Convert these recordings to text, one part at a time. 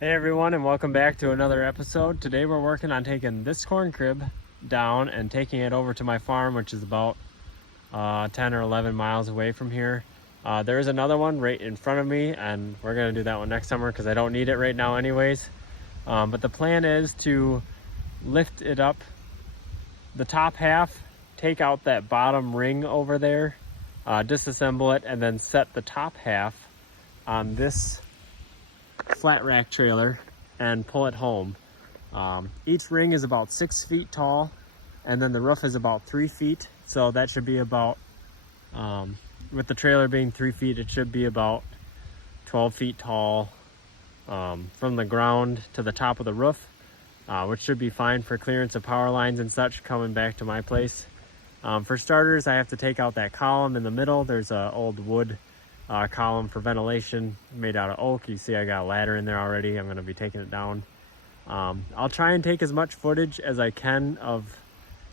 Hey everyone, and welcome back to another episode. Today we're working on taking this corn crib down and taking it over to my farm, which is about 10 or 11 miles away from here. There is another one right in front of me, and we're going to do that one next summer because I don't need it right now anyways. But the plan is to lift it up, the top half, take out that bottom ring over there, disassemble it, and then set the top half on this flat rack trailer and pull it home. Each ring is about 6 feet tall, and then the roof is about 3 feet, so that should be about with the trailer being 3 feet, it should be about 12 feet tall from the ground to the top of the roof, which should be fine for clearance of power lines and such coming back to my place. For starters, I have to take out that column in the middle. There's an old wood column for ventilation made out of oak. You see I got a ladder in there already. I'm going to be taking it down. I'll try and take as much footage as I can of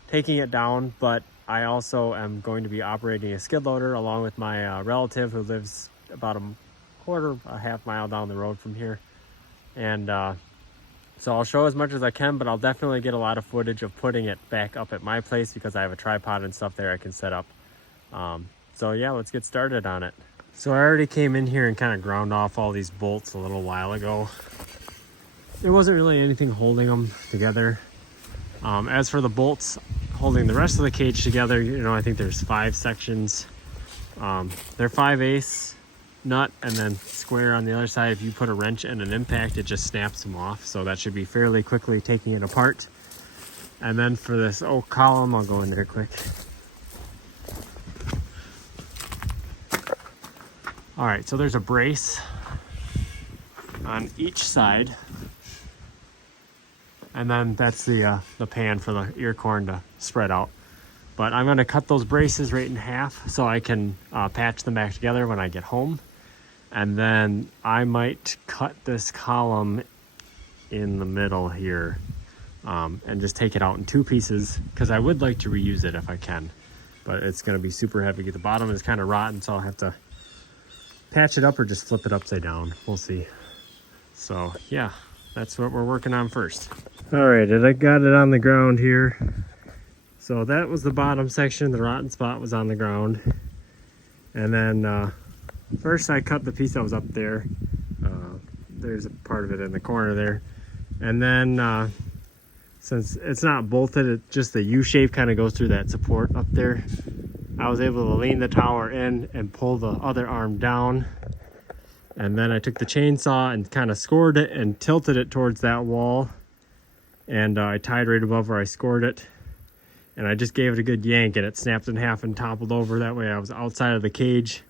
taking it down, but I also am going to be operating a skid loader along with my relative who lives about a half mile down the road from here. And so I'll show as much as I can, but I'll definitely get a lot of footage of putting it back up at my place because I have a tripod and stuff there I can set up. So yeah, let's get started on it. So I already came in here and kind of ground off all these bolts a little while ago. There wasn't really anything holding them together. As for the bolts holding the rest of the cage together, I think there's 5 sections. They're 5/8 nut and then square on the other side. If you put a wrench and an impact, it just snaps them off. So that should be fairly quickly taking it apart. And then for this oak column, I'll go in there quick. All right, so there's a brace on each side, and then that's the pan for the ear corn to spread out. But I'm gonna cut those braces right in half so I can patch them back together when I get home. And then I might cut this column in the middle here and just take it out in 2 pieces because I would like to reuse it if I can, but it's gonna be super heavy. The bottom is kind of rotten, so I'll have to patch it up or just flip it upside down. We'll see. So yeah, that's what we're working on first. All right, I got it on the ground here. So that was the bottom section. The rotten spot was on the ground. And then first I cut the piece that was up there. There's a part of it in the corner there. And then since it's not bolted, it just the U shape kind of goes through that support up there. I was able to lean the tower in and pull the other arm down. And then I took the chainsaw and kind of scored it and tilted it towards that wall. And I tied right above where I scored it. And I just gave it a good yank and it snapped in half and toppled over. That way I was outside of the cage.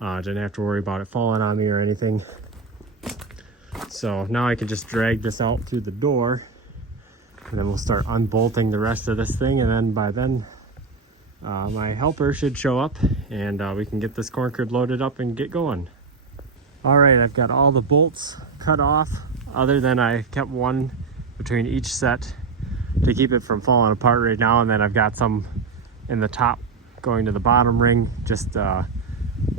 Didn't have to worry about it falling on me or anything. So now I can just drag this out through the door. And then we'll start unbolting the rest of this thing. And then by then, my helper should show up and we can get this corn crib loaded up and get going. All right, I've got all the bolts cut off, other than I kept one between each set to keep it from falling apart right now. And then I've got some in the top going to the bottom ring, just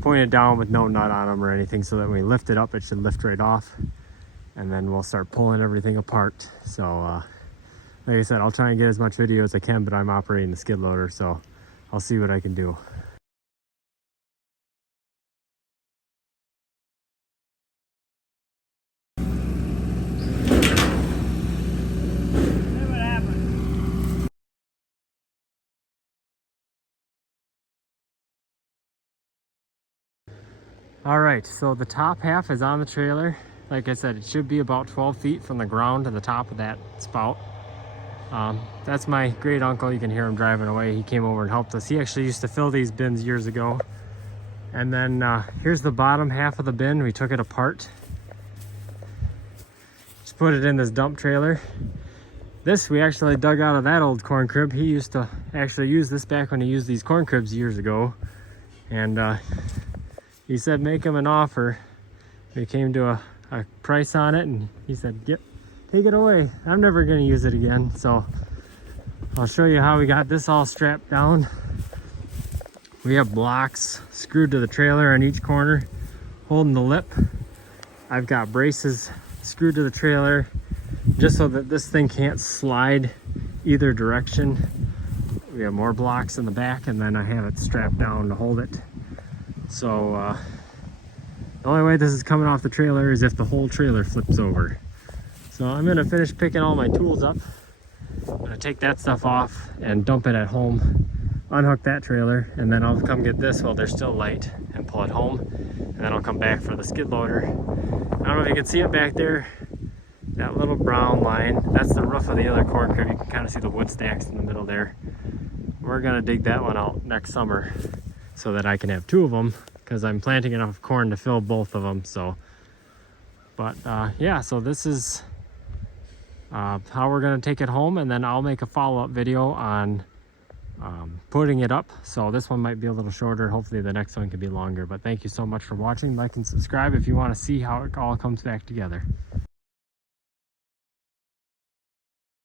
pointed down with no nut on them or anything, so that when we lift it up, it should lift right off. And then we'll start pulling everything apart. So like I said, I'll try and get as much video as I can, but I'm operating the skid loader, so I'll see what I can do. All right, so the top half is on the trailer. Like I said, it should be about 12 feet from the ground to the top of that spout. That's my great uncle. You can hear him driving away. He came over and helped us. He actually used to fill these bins years ago. And then here's the bottom half of the bin. We took it apart. Just put it in this dump trailer. This we actually dug out of that old corn crib. He used to actually use this back when he used these corn cribs years ago. And he said make him an offer. We came to a price on it and he said, yep, take it away. I'm never gonna use it again. So I'll show you how we got this all strapped down. We have blocks screwed to the trailer on each corner holding the lip. I've got braces screwed to the trailer just so that this thing can't slide either direction. We have more blocks in the back, and then I have it strapped down to hold it. So the only way this is coming off the trailer is if the whole trailer flips over. So I'm gonna finish picking all my tools up. I'm gonna take that stuff off and dump it at home, unhook that trailer, and then I'll come get this while they're still light and pull it home. And then I'll come back for the skid loader. I don't know if you can see it back there, that little brown line. That's the roof of the other corn crib. You can kind of see the wood stacks in the middle there. We're gonna dig that one out next summer so that I can have two of them, because I'm planting enough corn to fill both of them. So, but yeah, so this is how we're gonna take it home, and then I'll make a follow-up video on putting it up. So this one might be a little shorter. Hopefully the next one can be longer. But thank you so much for watching. Like and subscribe if you want to see how it all comes back together.